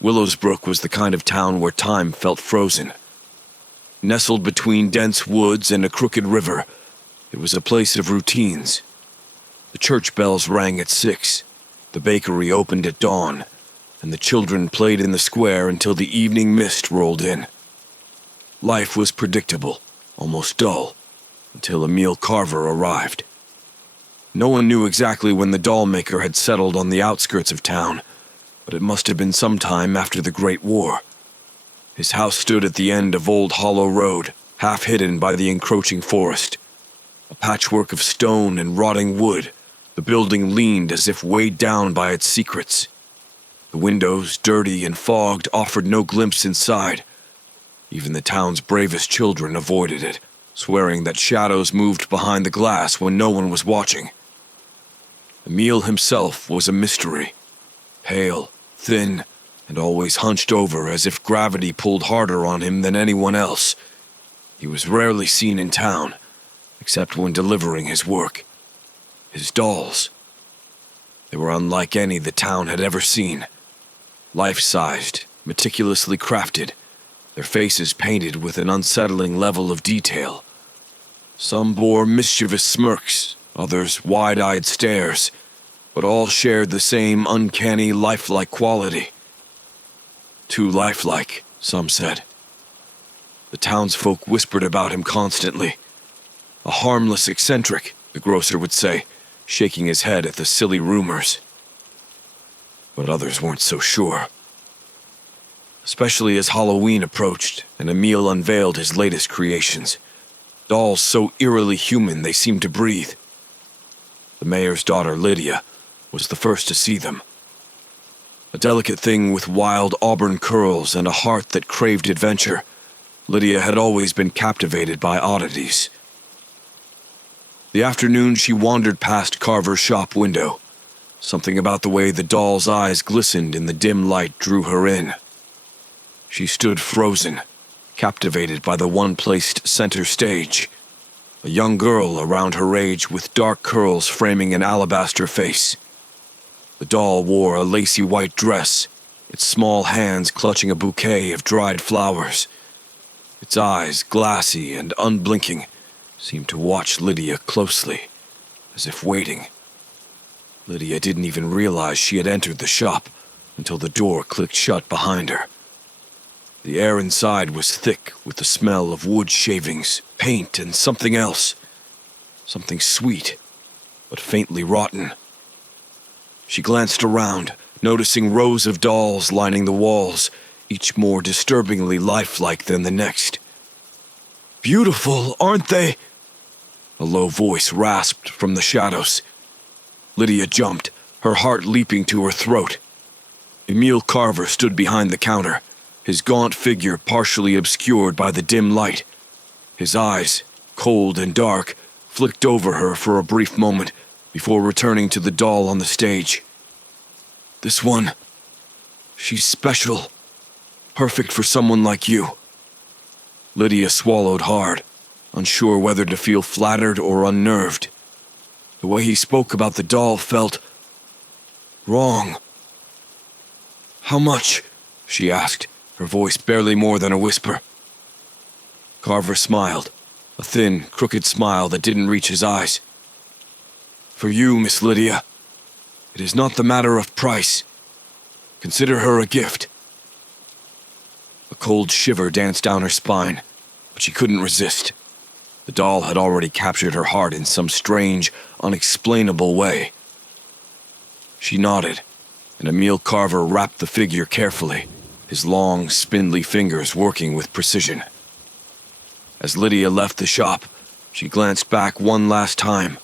Willowsbrook was the kind of town where time felt frozen. Nestled between dense woods and a crooked river, it was a place of routines. The church bells rang at 6, the bakery opened at dawn, and the children played in the square until the evening mist rolled in. Life was predictable, almost dull, until Emil Carver arrived. No one knew exactly when the Dollmaker had settled on the outskirts of town, but it must have been sometime after the Great War. His house stood at the end of Old Hollow Road, half hidden by the encroaching forest. A patchwork of stone and rotting wood, the building leaned as if weighed down by its secrets. The windows, dirty and fogged, offered no glimpse inside. Even the town's bravest children avoided it, swearing that shadows moved behind the glass when no one was watching. Emil himself was a mystery. Pale, thin, and always hunched over as if gravity pulled harder on him than anyone else. He was rarely seen in town, except when delivering his work. His dolls. They were unlike any the town had ever seen. Life-sized, meticulously crafted, their faces painted with an unsettling level of detail. Some bore mischievous smirks, others wide-eyed stares, but all shared the same uncanny lifelike quality. Too lifelike, some said. The townsfolk whispered about him constantly. A harmless eccentric, the grocer would say, shaking his head at the silly rumors. But others weren't so sure. Especially as Halloween approached and Emil unveiled his latest creations. Dolls so eerily human they seemed to breathe. The mayor's daughter, Lydia, was the first to see them. A delicate thing with wild auburn curls and a heart that craved adventure, Lydia had always been captivated by oddities. The afternoon she wandered past Carver's shop window. Something about the way the doll's eyes glistened in the dim light drew her in. She stood frozen, captivated by the one placed center stage. A young girl around her age with dark curls framing an alabaster face. The doll wore a lacy white dress, its small hands clutching a bouquet of dried flowers. Its eyes, glassy and unblinking, seemed to watch Lydia closely, as if waiting. Lydia didn't even realize she had entered the shop until the door clicked shut behind her. The air inside was thick with the smell of wood shavings, paint, and something else. Something sweet, but faintly rotten. She glanced around, noticing rows of dolls lining the walls, each more disturbingly lifelike than the next. "Beautiful, aren't they?" A low voice rasped from the shadows. Lydia jumped, her heart leaping to her throat. Emil Carver stood behind the counter, his gaunt figure partially obscured by the dim light. His eyes, cold and dark, flicked over her for a brief moment before returning to the doll on the stage. "This one, she's special. Perfect for someone like you." Lydia swallowed hard, unsure whether to feel flattered or unnerved. The way he spoke about the doll felt wrong. "How much?" she asked, her voice barely more than a whisper. Carver smiled, a thin, crooked smile that didn't reach his eyes. "For you, Miss Lydia, it is not the matter of price. Consider her a gift." A cold shiver danced down her spine, but she couldn't resist. The doll had already captured her heart in some strange, unexplainable way. She nodded, and Emil Carver wrapped the figure carefully, his long, spindly fingers working with precision. As Lydia left the shop, she glanced back one last time.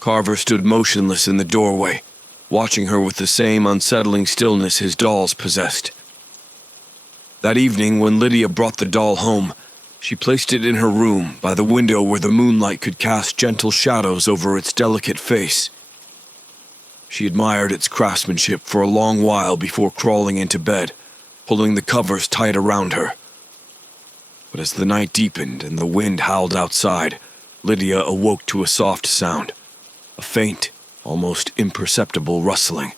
Carver stood motionless in the doorway, watching her with the same unsettling stillness his dolls possessed. That evening, when Lydia brought the doll home, she placed it in her room by the window where the moonlight could cast gentle shadows over its delicate face. She admired its craftsmanship for a long while before crawling into bed, pulling the covers tight around her. But as the night deepened and the wind howled outside, Lydia awoke to a soft sound, a faint, almost imperceptible rustling.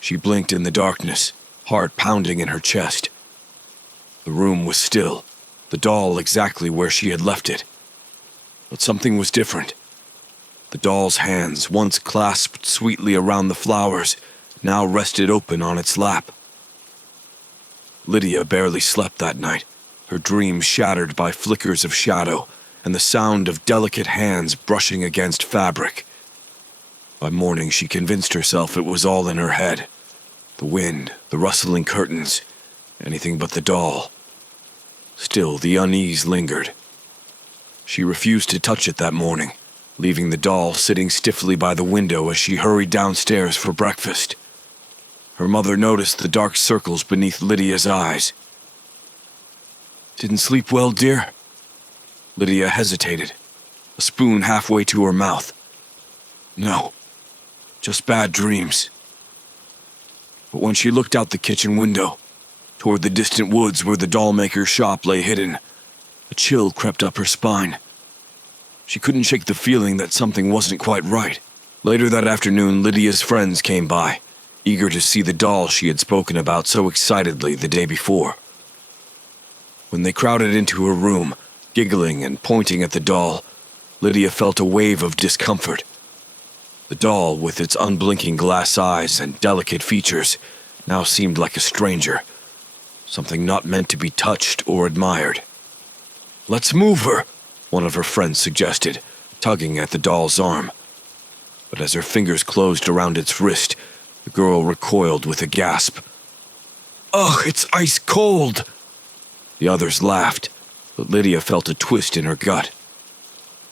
She blinked in the darkness, heart pounding in her chest. The room was still, the doll exactly where she had left it. But something was different. The doll's hands, once clasped sweetly around the flowers, now rested open on its lap. Lydia barely slept that night, her dreams shattered by flickers of shadow and the sound of delicate hands brushing against fabric. By morning, she convinced herself it was all in her head. The wind, the rustling curtains, anything but the doll. Still, the unease lingered. She refused to touch it that morning, leaving the doll sitting stiffly by the window as she hurried downstairs for breakfast. Her mother noticed the dark circles beneath Lydia's eyes. "Didn't sleep well, dear?" Lydia hesitated, a spoon halfway to her mouth. "No, just bad dreams." But when she looked out the kitchen window, toward the distant woods where the Dollmaker's shop lay hidden, a chill crept up her spine. She couldn't shake the feeling that something wasn't quite right. Later that afternoon, Lydia's friends came by, eager to see the doll she had spoken about so excitedly the day before. When they crowded into her room, giggling and pointing at the doll, Lydia felt a wave of discomfort. The doll, with its unblinking glass eyes and delicate features, now seemed like a stranger, something not meant to be touched or admired. "Let's move her," one of her friends suggested, tugging at the doll's arm. But as her fingers closed around its wrist, the girl recoiled with a gasp. "Ugh, it's ice cold!" The others laughed, but Lydia felt a twist in her gut.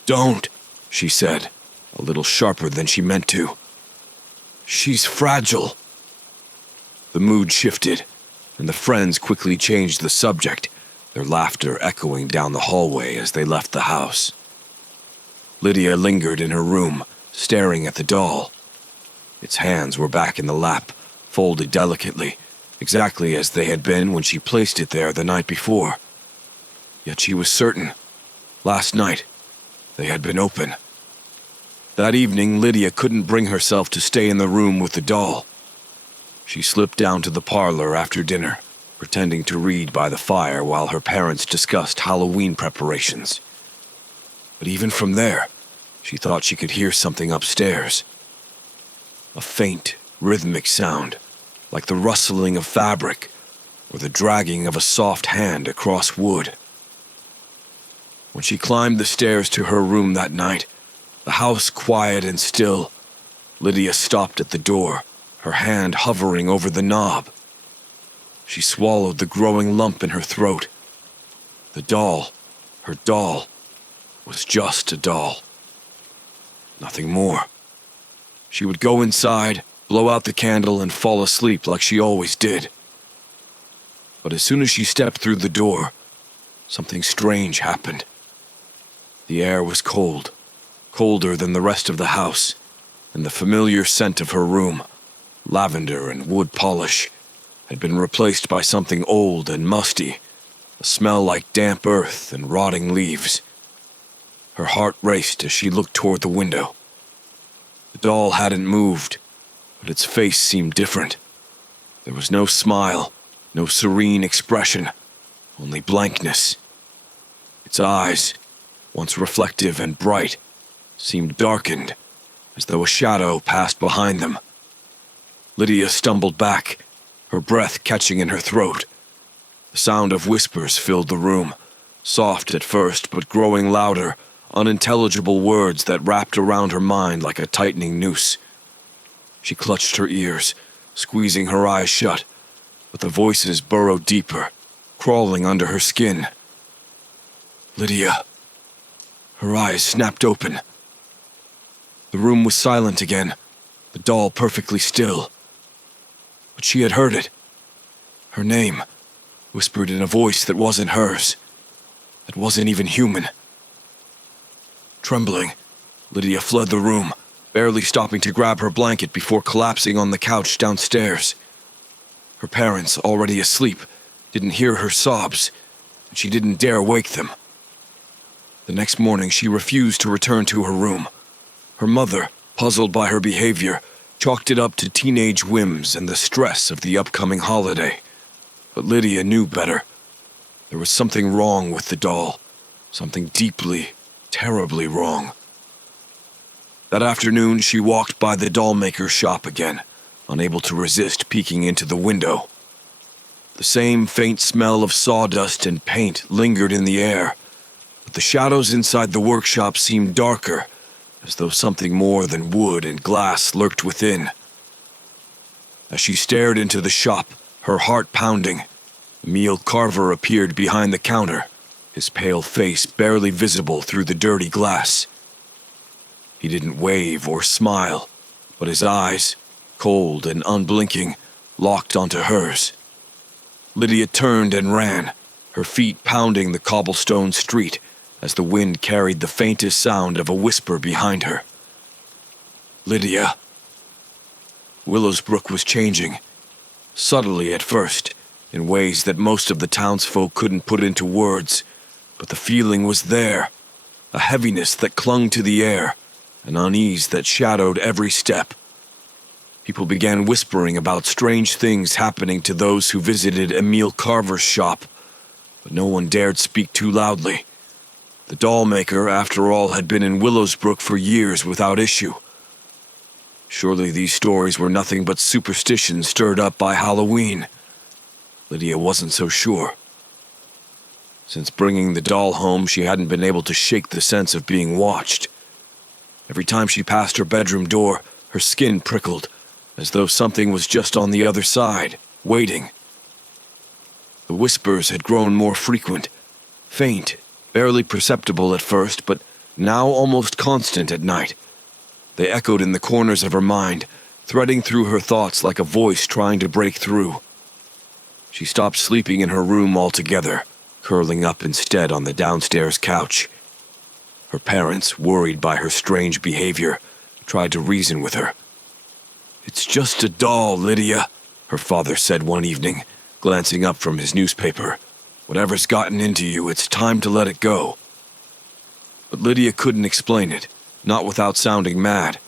"Don't," she said, a little sharper than she meant to. "She's fragile." The mood shifted, and the friends quickly changed the subject, their laughter echoing down the hallway as they left the house. Lydia lingered in her room, staring at the doll. Its hands were back in the lap, folded delicately, exactly as they had been when she placed it there the night before. Yet she was certain, last night, they had been open. That evening, Lydia couldn't bring herself to stay in the room with the doll. She slipped down to the parlor after dinner, pretending to read by the fire while her parents discussed Halloween preparations. But even from there, she thought she could hear something upstairs. A faint, rhythmic sound, like the rustling of fabric or the dragging of a soft hand across wood. When she climbed the stairs to her room that night, the house quiet and still, Lydia stopped at the door, her hand hovering over the knob. She swallowed the growing lump in her throat. The doll, her doll, was just a doll. Nothing more. She would go inside, blow out the candle, and fall asleep like she always did. But as soon as she stepped through the door, something strange happened. The air was cold, colder than the rest of the house, and the familiar scent of her room, lavender and wood polish, had been replaced by something old and musty, a smell like damp earth and rotting leaves. Her heart raced as she looked toward the window. The doll hadn't moved, but its face seemed different. There was no smile, no serene expression, only blankness. Its eyes, once reflective and bright, seemed darkened, as though a shadow passed behind them. Lydia stumbled back, her breath catching in her throat. The sound of whispers filled the room, soft at first but growing louder, unintelligible words that wrapped around her mind like a tightening noose. She clutched her ears, squeezing her eyes shut, but the voices burrowed deeper, crawling under her skin. "Lydia." Her eyes snapped open. The room was silent again, the doll perfectly still. But she had heard it. Her name, whispered in a voice that wasn't hers, that wasn't even human. Trembling, Lydia fled the room, barely stopping to grab her blanket before collapsing on the couch downstairs. Her parents, already asleep, didn't hear her sobs, and she didn't dare wake them. The next morning, she refused to return to her room. Her mother, puzzled by her behavior, chalked it up to teenage whims and the stress of the upcoming holiday. But Lydia knew better. There was something wrong with the doll. Something deeply, terribly wrong. That afternoon, she walked by the Dollmaker shop again, unable to resist peeking into the window. The same faint smell of sawdust and paint lingered in the air, but the shadows inside the workshop seemed darker, as though something more than wood and glass lurked within. As she stared into the shop, her heart pounding, Emil Carver appeared behind the counter, his pale face barely visible through the dirty glass. He didn't wave or smile, but his eyes, cold and unblinking, locked onto hers. Lydia turned and ran, her feet pounding the cobblestone street as the wind carried the faintest sound of a whisper behind her. Lydia. Willowsbrook was changing, subtly at first, in ways that most of the townsfolk couldn't put into words, but the feeling was there, a heaviness that clung to the air, an unease that shadowed every step. People began whispering about strange things happening to those who visited Emil Carver's shop, but no one dared speak too loudly. The Dollmaker, after all, had been in Willowsbrook for years without issue. Surely these stories were nothing but superstition stirred up by Halloween. Lydia wasn't so sure. Since bringing the doll home, she hadn't been able to shake the sense of being watched. Every time she passed her bedroom door, her skin prickled, as though something was just on the other side, waiting. The whispers had grown more frequent, faint, barely perceptible at first, but now almost constant at night. They echoed in the corners of her mind, threading through her thoughts like a voice trying to break through. She stopped sleeping in her room altogether, curling up instead on the downstairs couch. Her parents, worried by her strange behavior, tried to reason with her. "It's just a doll, Lydia," her father said one evening, glancing up from his newspaper. "Whatever's gotten into you, it's time to let it go." But Lydia couldn't explain it, not without sounding mad.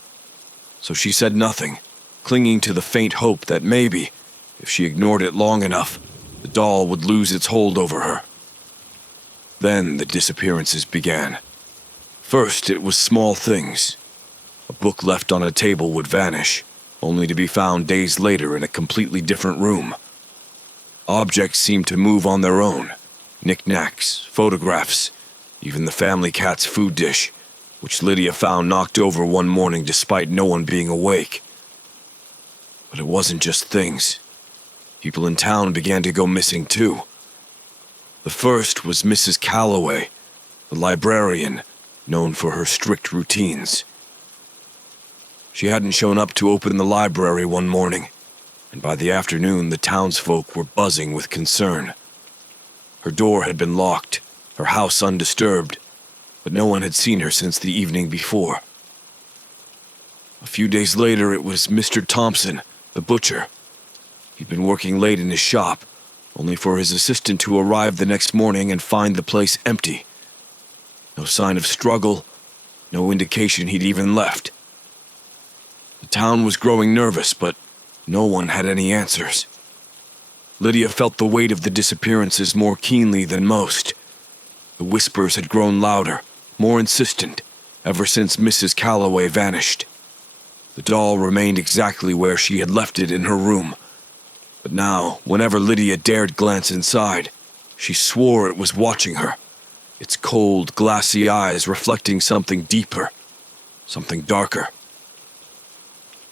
So she said nothing, clinging to the faint hope that maybe, if she ignored it long enough, the doll would lose its hold over her. Then the disappearances began. First, it was small things. A book left on a table would vanish, only to be found days later in a completely different room. Objects seemed to move on their own. Knickknacks, photographs, even the family cat's food dish, which Lydia found knocked over one morning despite no one being awake. But it wasn't just things. People in town began to go missing too. The first was Mrs. Calloway, the librarian, known for her strict routines. She hadn't shown up to open the library one morning, and by the afternoon the townsfolk were buzzing with concern. Her door had been locked, her house undisturbed, but no one had seen her since the evening before. A few days later it was Mr. Thompson, the butcher. He'd been working late in his shop, only for his assistant to arrive the next morning and find the place empty. No sign of struggle, no indication he'd even left. The town was growing nervous, but no one had any answers. Lydia felt the weight of the disappearances more keenly than most. The whispers had grown louder, more insistent, ever since Mrs. Calloway vanished. The doll remained exactly where she had left it in her room, but now, whenever Lydia dared glance inside, she swore it was watching her, its cold, glassy eyes reflecting something deeper, something darker.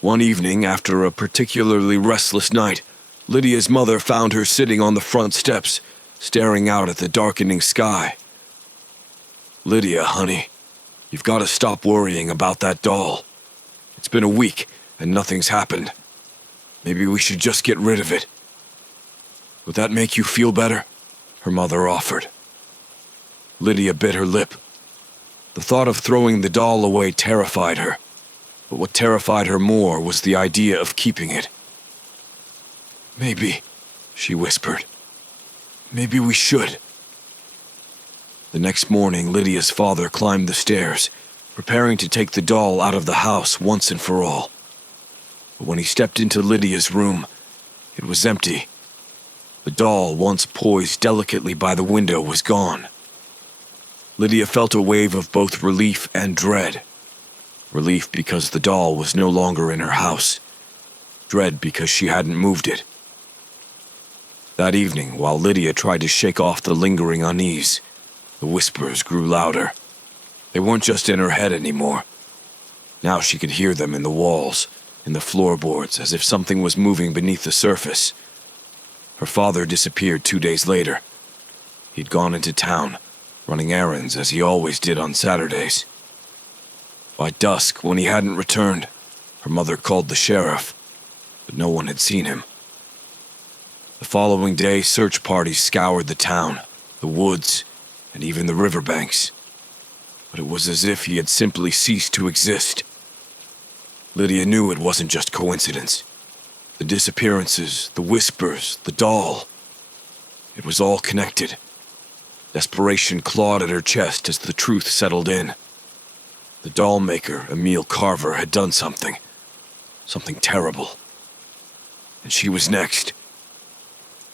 One evening, after a particularly restless night, Lydia's mother found her sitting on the front steps, staring out at the darkening sky. "Lydia, honey, you've got to stop worrying about that doll. It's been a week, and nothing's happened. Maybe we should just get rid of it." "Would that make you feel better?" her mother offered. Lydia bit her lip. The thought of throwing the doll away terrified her, but what terrified her more was the idea of keeping it. "Maybe," she whispered. "Maybe we should." The next morning, Lydia's father climbed the stairs, preparing to take the doll out of the house once and for all. But when he stepped into Lydia's room, it was empty. The doll, once poised delicately by the window, was gone. Lydia felt a wave of both relief and dread. Relief because the doll was no longer in her house. Dread because she hadn't moved it. That evening, while Lydia tried to shake off the lingering unease, the whispers grew louder. They weren't just in her head anymore. Now she could hear them in the walls, in the floorboards, as if something was moving beneath the surface. Her father disappeared 2 days later. He'd gone into town, running errands as he always did on Saturdays. By dusk, when he hadn't returned, her mother called the sheriff, but no one had seen him. The following day, search parties scoured the town, the woods, and even the riverbanks. But it was as if he had simply ceased to exist. Lydia knew it wasn't just coincidence. The disappearances, the whispers, the doll. It was all connected. Desperation clawed at her chest as the truth settled in. The dollmaker, Emil Carver, had done something. Something terrible. And she was next.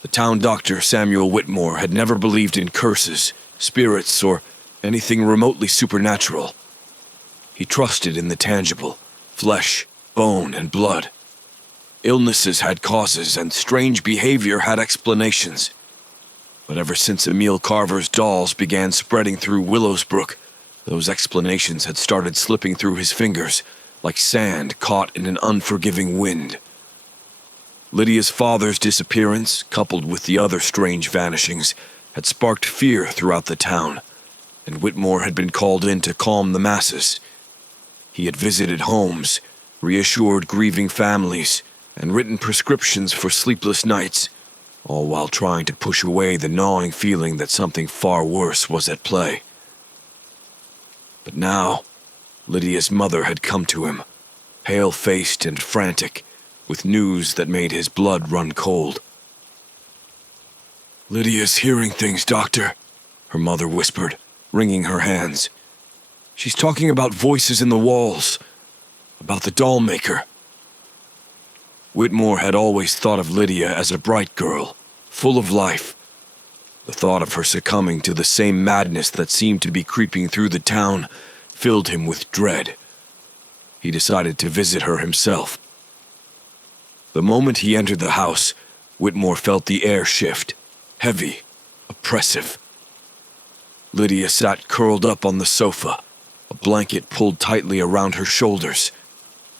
The town doctor, Samuel Whitmore, had never believed in curses, spirits, or anything remotely supernatural. He trusted in the tangible, flesh, bone, and blood. Illnesses had causes, and strange behavior had explanations. But ever since Emil Carver's dolls began spreading through Willowsbrook, those explanations had started slipping through his fingers, like sand caught in an unforgiving wind. Lydia's father's disappearance, coupled with the other strange vanishings, had sparked fear throughout the town, and Whitmore had been called in to calm the masses. He had visited homes, reassured grieving families, and written prescriptions for sleepless nights, all while trying to push away the gnawing feeling that something far worse was at play. But now, Lydia's mother had come to him, pale-faced and frantic, with news that made his blood run cold. "Lydia's hearing things, Doctor," her mother whispered, wringing her hands. "She's talking about voices in the walls, about the Dollmaker." Whitmore had always thought of Lydia as a bright girl, full of life. The thought of her succumbing to the same madness that seemed to be creeping through the town filled him with dread. He decided to visit her himself. The moment he entered the house, Whitmore felt the air shift, heavy, oppressive. Lydia sat curled up on the sofa, a blanket pulled tightly around her shoulders.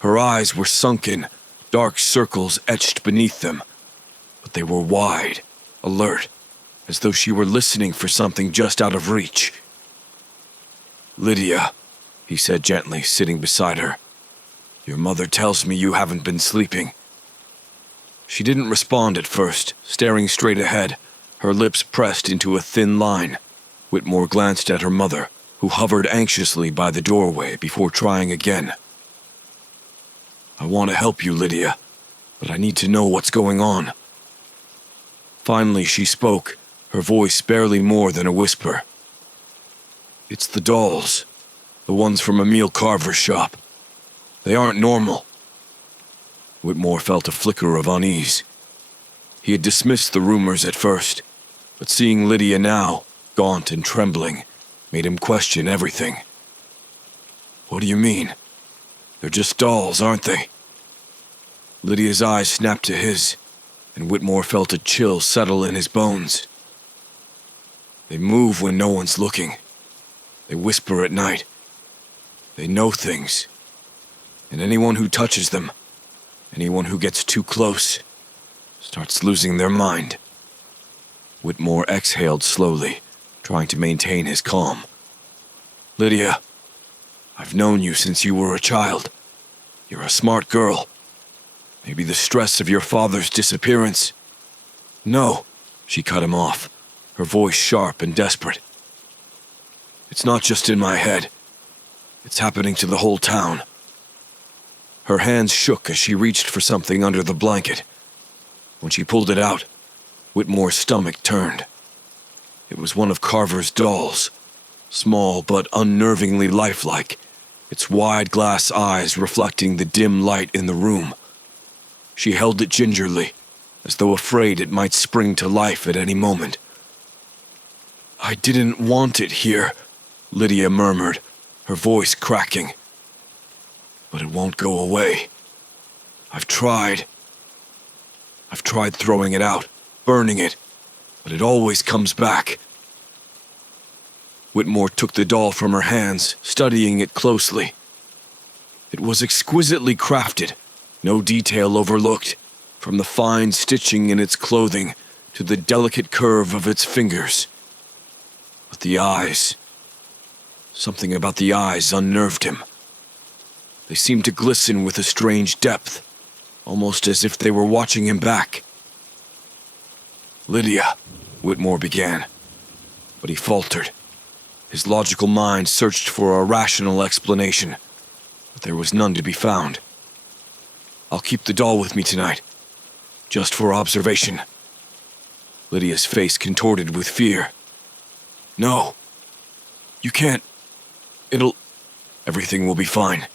Her eyes were sunken, dark circles etched beneath them, but they were wide, alert, as though she were listening for something just out of reach. "Lydia," he said gently, sitting beside her, "your mother tells me you haven't been sleeping." She didn't respond at first, staring straight ahead, her lips pressed into a thin line. Whitmore glanced at her mother, who hovered anxiously by the doorway before trying again. "I want to help you, Lydia, but I need to know what's going on." Finally, she spoke, her voice barely more than a whisper. "It's the dolls, the ones from Emil Carver's shop. They aren't normal." Whitmore felt a flicker of unease. He had dismissed the rumors at first, but seeing Lydia now, gaunt and trembling, made him question everything. "What do you mean? They're just dolls, aren't they?" Lydia's eyes snapped to his, and Whitmore felt a chill settle in his bones. "They move when no one's looking. They whisper at night. They know things. And anyone who touches them, anyone who gets too close, starts losing their mind." Whitmore exhaled slowly, trying to maintain his calm. "Lydia, I've known you since you were a child. You're a smart girl. Maybe the stress of your father's disappearance—" "No," she cut him off, her voice sharp and desperate. "It's not just in my head. It's happening to the whole town." Her hands shook as she reached for something under the blanket. When she pulled it out, Whitmore's stomach turned. It was one of Carver's dolls, small but unnervingly lifelike, its wide glass eyes reflecting the dim light in the room. She held it gingerly, as though afraid it might spring to life at any moment. "I didn't want it here," Lydia murmured, her voice cracking. "But it won't go away. I've tried throwing it out, burning it, but it always comes back." Whitmore took the doll from her hands, studying it closely. It was exquisitely crafted, no detail overlooked, from the fine stitching in its clothing to the delicate curve of its fingers. But the eyes... something about the eyes unnerved him. They seemed to glisten with a strange depth, almost as if they were watching him back. "Lydia," Whitmore began, but he faltered. His logical mind searched for a rational explanation, but there was none to be found. "I'll keep the doll with me tonight, just for observation." Lydia's face contorted with fear. "No, you can't. Everything will be fine,"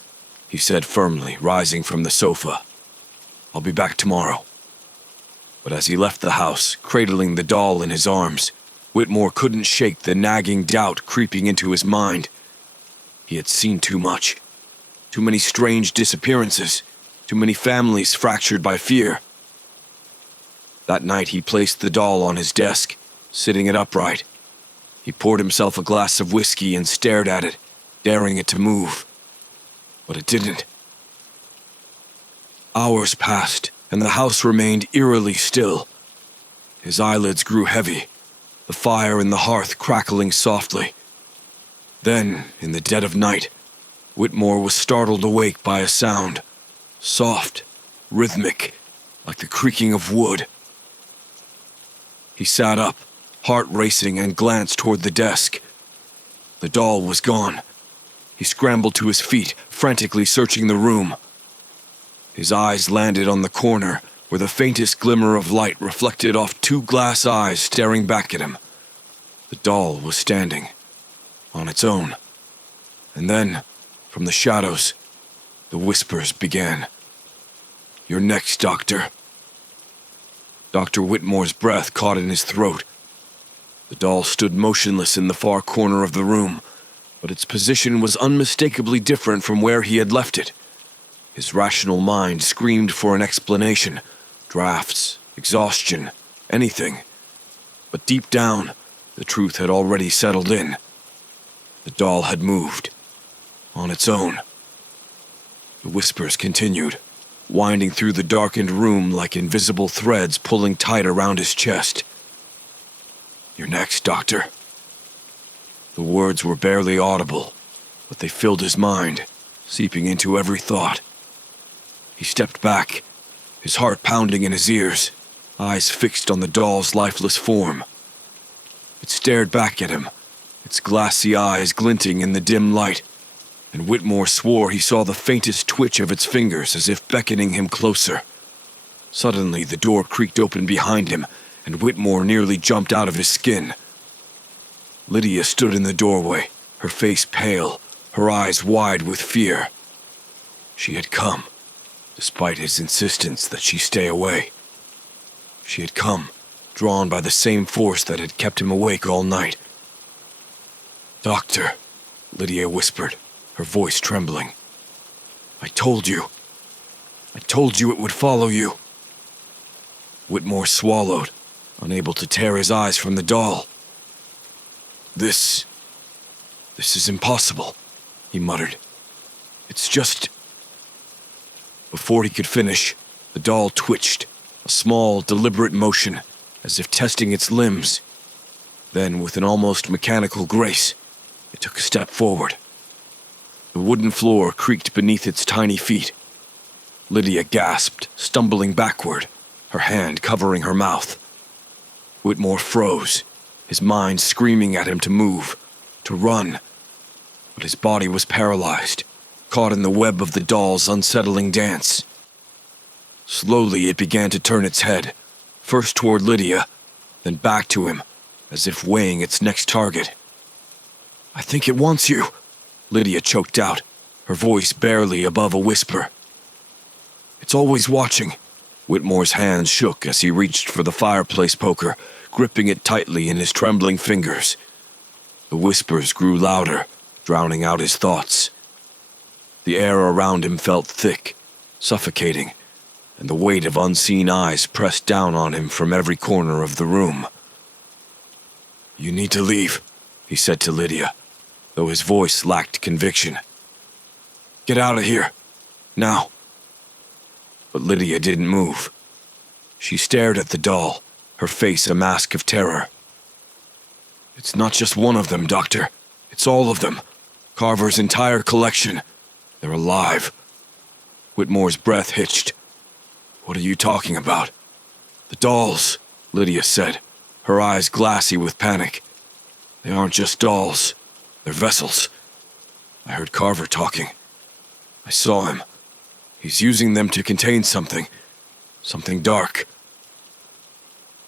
he said firmly, rising from the sofa. "I'll be back tomorrow." But as he left the house, cradling the doll in his arms, Whitmore couldn't shake the nagging doubt creeping into his mind. He had seen too much. Too many strange disappearances. Too many families fractured by fear. That night he placed the doll on his desk, sitting it upright. He poured himself a glass of whiskey and stared at it, daring it to move. But it didn't. Hours passed, and the house remained eerily still. His eyelids grew heavy, the fire in the hearth crackling softly. Then, in the dead of night, Whitmore was startled awake by a sound, soft, rhythmic, like the creaking of wood. He sat up, heart racing, and glanced toward the desk. The doll was gone. He scrambled to his feet, frantically searching the room. His eyes landed on the corner, where the faintest glimmer of light reflected off two glass eyes staring back at him. The doll was standing, on its own. And then, from the shadows, the whispers began. "You're next, Doctor." Dr. Whitmore's breath caught in his throat. The doll stood motionless in the far corner of the room, but its position was unmistakably different from where he had left it. His rational mind screamed for an explanation. Drafts, exhaustion, anything. But deep down, the truth had already settled in. The doll had moved. On its own. The whispers continued, winding through the darkened room like invisible threads pulling tight around his chest. "You're next, Doctor." The words were barely audible, but they filled his mind, seeping into every thought. He stepped back, his heart pounding in his ears, eyes fixed on the doll's lifeless form. It stared back at him, its glassy eyes glinting in the dim light, and Whitmore swore he saw the faintest twitch of its fingers as if beckoning him closer. Suddenly, the door creaked open behind him, and Whitmore nearly jumped out of his skin. Lydia stood in the doorway, her face pale, her eyes wide with fear. She had come, despite his insistence that she stay away. She had come, drawn by the same force that had kept him awake all night. "Doctor," Lydia whispered, her voice trembling. I told you it would follow you." Whitmore swallowed, unable to tear his eyes from the doll. This is impossible," he muttered. "It's just..." Before he could finish, the doll twitched, a small, deliberate motion, as if testing its limbs. Then, with an almost mechanical grace, it took a step forward. The wooden floor creaked beneath its tiny feet. Lydia gasped, stumbling backward, her hand covering her mouth. Whitmore froze, his mind screaming at him to move, to run. But his body was paralyzed, caught in the web of the doll's unsettling dance. Slowly it began to turn its head, first toward Lydia, then back to him, as if weighing its next target. "I think it wants you," Lydia choked out, her voice barely above a whisper. "It's always watching, Whitmore's hands shook as he reached for the fireplace poker, gripping it tightly in his trembling fingers. The whispers grew louder, drowning out his thoughts. The air around him felt thick, suffocating, and the weight of unseen eyes pressed down on him from every corner of the room. "You need to leave," he said to Lydia, though his voice lacked conviction. "Get out of here, now." But Lydia didn't move. She stared at the doll, her face a mask of terror. "It's not just one of them, Doctor. It's all of them. Carver's entire collection. They're alive." Whitmore's breath hitched. "What are you talking about?" "The dolls," Lydia said, her eyes glassy with panic. "They aren't just dolls. They're vessels. I heard Carver talking. I saw him. He's using them to contain something. Something dark."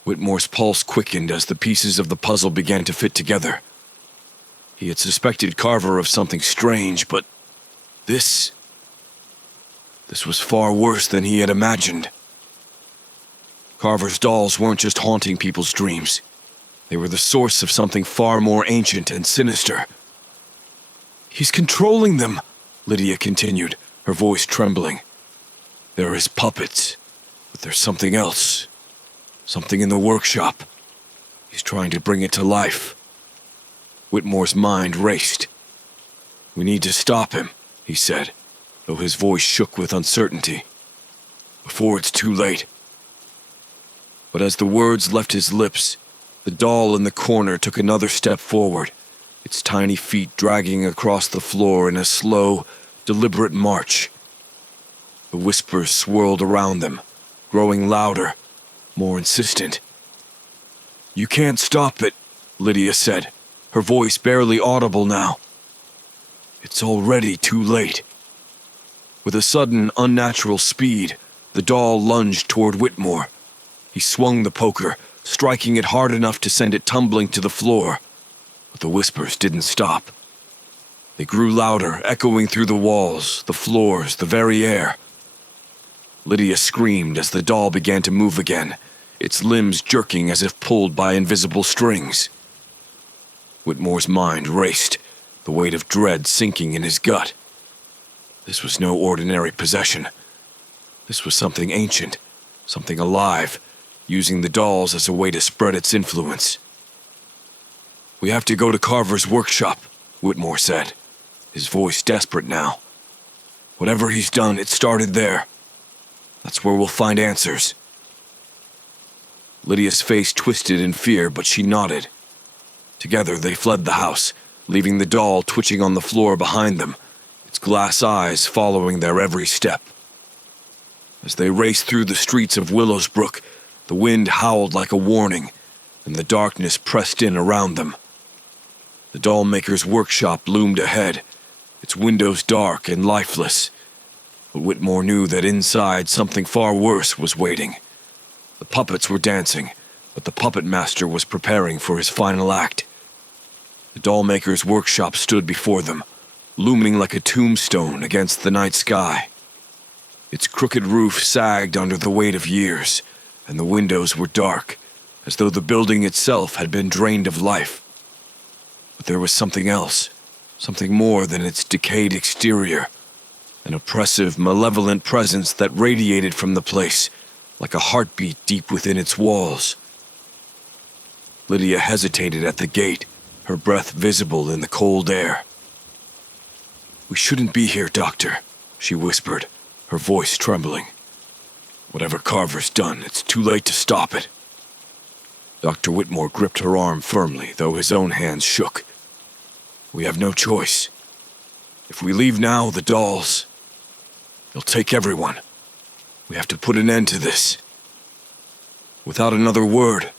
Whitmore's pulse quickened as the pieces of the puzzle began to fit together. He had suspected Carver of something strange, but this was far worse than he had imagined. Carver's dolls weren't just haunting people's dreams. They were the source of something far more ancient and sinister. "He's controlling them," Lydia continued, her voice trembling. "They're his puppets, but there's something else. Something in the workshop. He's trying to bring it to life." Whitmore's mind raced. "We need to stop him," he said, though his voice shook with uncertainty. "Before it's too late." But as the words left his lips, the doll in the corner took another step forward, its tiny feet dragging across the floor in a slow, deliberate march. The whispers swirled around them, growing louder, more insistent. "You can't stop it," Lydia said, her voice barely audible now. "It's already too late." With a sudden, unnatural speed, the doll lunged toward Whitmore. He swung the poker, striking it hard enough to send it tumbling to the floor. But the whispers didn't stop. They grew louder, echoing through the walls, the floors, the very air. Lydia screamed as the doll began to move again, its limbs jerking as if pulled by invisible strings. Whitmore's mind raced, the weight of dread sinking in his gut. This was no ordinary possession. This was something ancient, something alive, using the dolls as a way to spread its influence. "We have to go to Carver's workshop," Whitmore said, his voice desperate now. "Whatever he's done, it started there. That's where we'll find answers." Lydia's face twisted in fear, but she nodded. Together they fled the house, leaving the doll twitching on the floor behind them, its glass eyes following their every step. As they raced through the streets of Willowsbrook, the wind howled like a warning, and the darkness pressed in around them. The Dollmaker's workshop loomed ahead, its windows dark and lifeless, but Whitmore knew that inside something far worse was waiting. The puppets were dancing, but the puppet master was preparing for his final act. The Dollmaker's workshop stood before them, looming like a tombstone against the night sky. Its crooked roof sagged under the weight of years, and the windows were dark, as though the building itself had been drained of life. But there was something else, something more than its decayed exterior, an oppressive, malevolent presence that radiated from the place, like a heartbeat deep within its walls. Lydia hesitated at the gate, her breath visible in the cold air. "We shouldn't be here, Doctor," she whispered, her voice trembling. "Whatever Carver's done, it's too late to stop it." Dr. Whitmore gripped her arm firmly, though his own hands shook. "We have no choice. If we leave now, the dolls, they'll take everyone. We have to put an end to this." Without another word,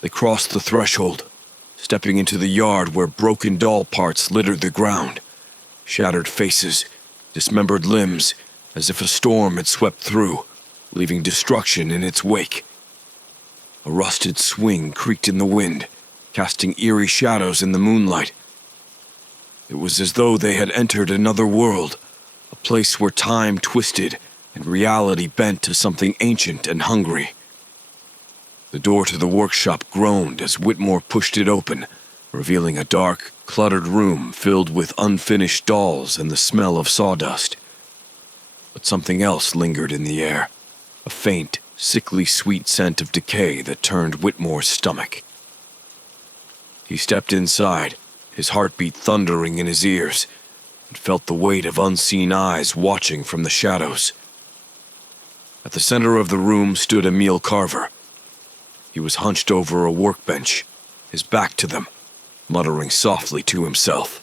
they crossed the threshold, stepping into the yard where broken doll parts littered the ground, shattered faces, dismembered limbs, as if a storm had swept through, leaving destruction in its wake. A rusted swing creaked in the wind, casting eerie shadows in the moonlight. It was as though they had entered another world, a place where time twisted and reality bent to something ancient and hungry. The door to the workshop groaned as Whitmore pushed it open, revealing a dark, cluttered room filled with unfinished dolls and the smell of sawdust. But something else lingered in the air, a faint, sickly sweet scent of decay that turned Whitmore's stomach. He stepped inside, his heartbeat thundering in his ears, and felt the weight of unseen eyes watching from the shadows. At the center of the room stood Emil Carver. He was hunched over a workbench, his back to them, muttering softly to himself.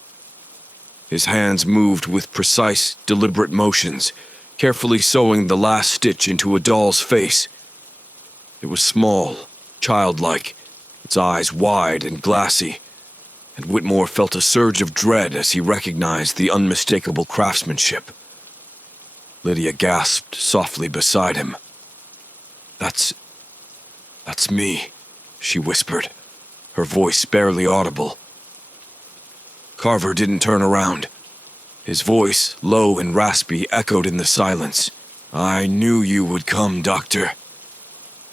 His hands moved with precise, deliberate motions, carefully sewing the last stitch into a doll's face. It was small, childlike, its eyes wide and glassy, and Whitmore felt a surge of dread as he recognized the unmistakable craftsmanship. Lydia gasped softly beside him. That's me," she whispered, her voice barely audible. Carver didn't turn around. His voice, low and raspy, echoed in the silence. "I knew you would come, Doctor.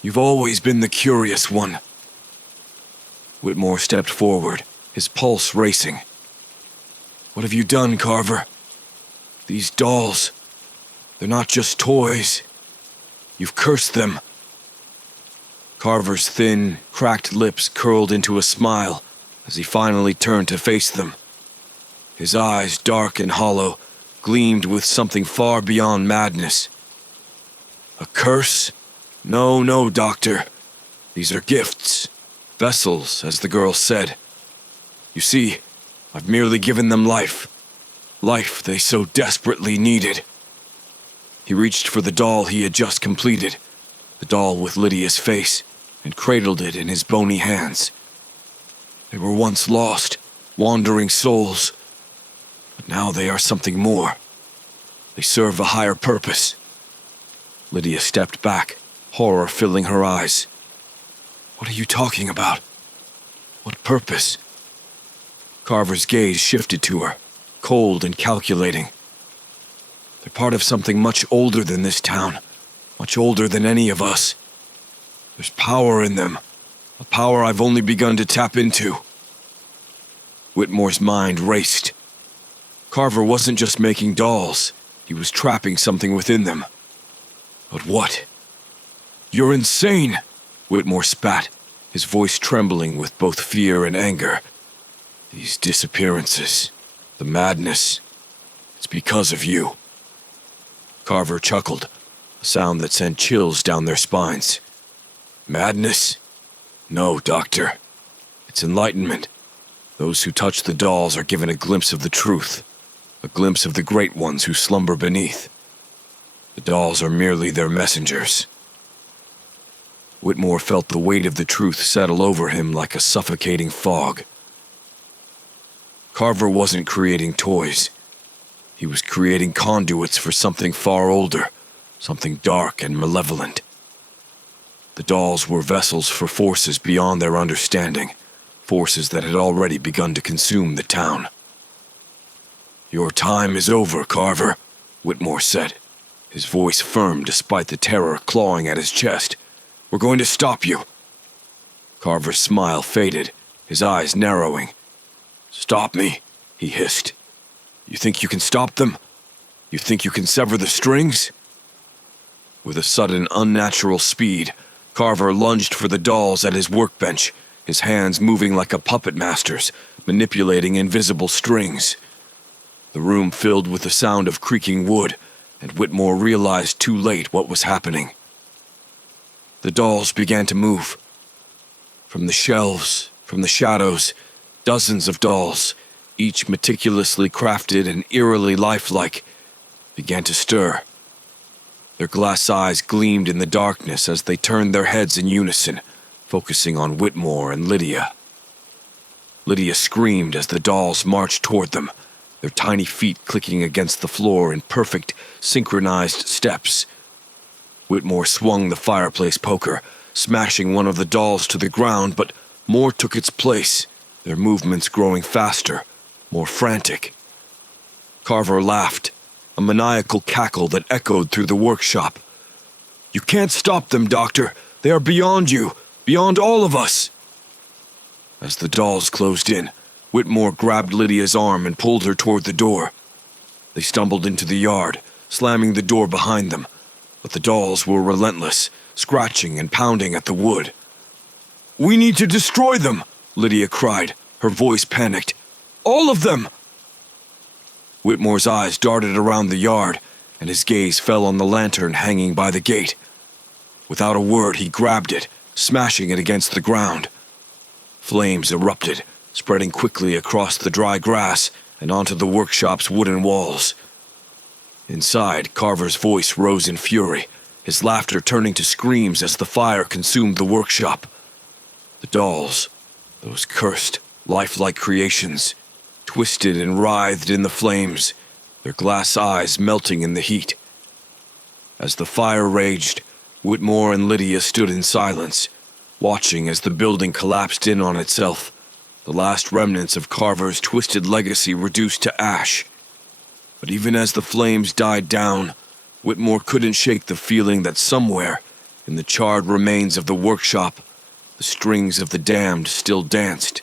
You've always been the curious one." Whitmore stepped forward, his pulse racing. "What have you done, Carver? These dolls, they're not just toys. You've cursed them." Carver's thin, cracked lips curled into a smile as he finally turned to face them. His eyes, dark and hollow, gleamed with something far beyond madness. "A curse? No, Doctor. These are gifts. Vessels, as the girl said. You see, I've merely given them life. Life they so desperately needed." He reached for the doll he had just completed, the doll with Lydia's face, and cradled it in his bony hands. They were once lost, wandering souls, but now they are something more. They serve a higher purpose. Lydia stepped back, horror filling her eyes. "What are you talking about? What purpose?" Carver's gaze shifted to her, cold and calculating. "They're part of something much older than this town, much older than any of us. There's power in them, a power I've only begun to tap into." Whitmore's mind raced. Carver wasn't just making dolls, he was trapping something within them. But what? "You're insane!" Whitmore spat, his voice trembling with both fear and anger. "These disappearances, the madness, it's because of you." Carver chuckled, a sound that sent chills down their spines. "Madness? No, Doctor. It's enlightenment. Those who touch the dolls are given a glimpse of the truth, a glimpse of the great ones who slumber beneath. The dolls are merely their messengers." Whitmore felt the weight of the truth settle over him like a suffocating fog. Carver wasn't creating toys. He was creating conduits for something far older, something dark and malevolent. The dolls were vessels for forces beyond their understanding, forces that had already begun to consume the town. "Your time is over, Carver," Whitmore said, his voice firm despite the terror clawing at his chest. "We're going to stop you." Carver's smile faded, his eyes narrowing. "Stop me," he hissed. "You think you can stop them? You think you can sever the strings?" With a sudden, unnatural speed, Carver lunged for the dolls at his workbench, his hands moving like a puppet master's, manipulating invisible strings. The room filled with the sound of creaking wood, and Whitmore realized too late what was happening. The dolls began to move. From the shelves, from the shadows, dozens of dolls, each meticulously crafted and eerily lifelike, began to stir. Their glass eyes gleamed in the darkness as they turned their heads in unison, focusing on Whitmore and Lydia. Lydia screamed as the dolls marched toward them, their tiny feet clicking against the floor in perfect, synchronized steps. Whitmore swung the fireplace poker, smashing one of the dolls to the ground, but more took its place, their movements growing faster, more frantic. Carver laughed, a maniacal cackle that echoed through the workshop. "You can't stop them, Doctor. They are beyond you, beyond all of us." As the dolls closed in, Whitmore grabbed Lydia's arm and pulled her toward the door. They stumbled into the yard, slamming the door behind them, but the dolls were relentless, scratching and pounding at the wood. "We need to destroy them," Lydia cried, her voice panicked. "All of them!" Whitmore's eyes darted around the yard, and his gaze fell on the lantern hanging by the gate. Without a word, he grabbed it, smashing it against the ground. Flames erupted, spreading quickly across the dry grass and onto the workshop's wooden walls. Inside, Carver's voice rose in fury, his laughter turning to screams as the fire consumed the workshop. The dolls, those cursed, lifelike creations, twisted and writhed in the flames, their glass eyes melting in the heat. As the fire raged, Whitmore and Lydia stood in silence, watching as the building collapsed in on itself, the last remnants of Carver's twisted legacy reduced to ash. But even as the flames died down, Whitmore couldn't shake the feeling that somewhere, in the charred remains of the workshop, the strings of the damned still danced.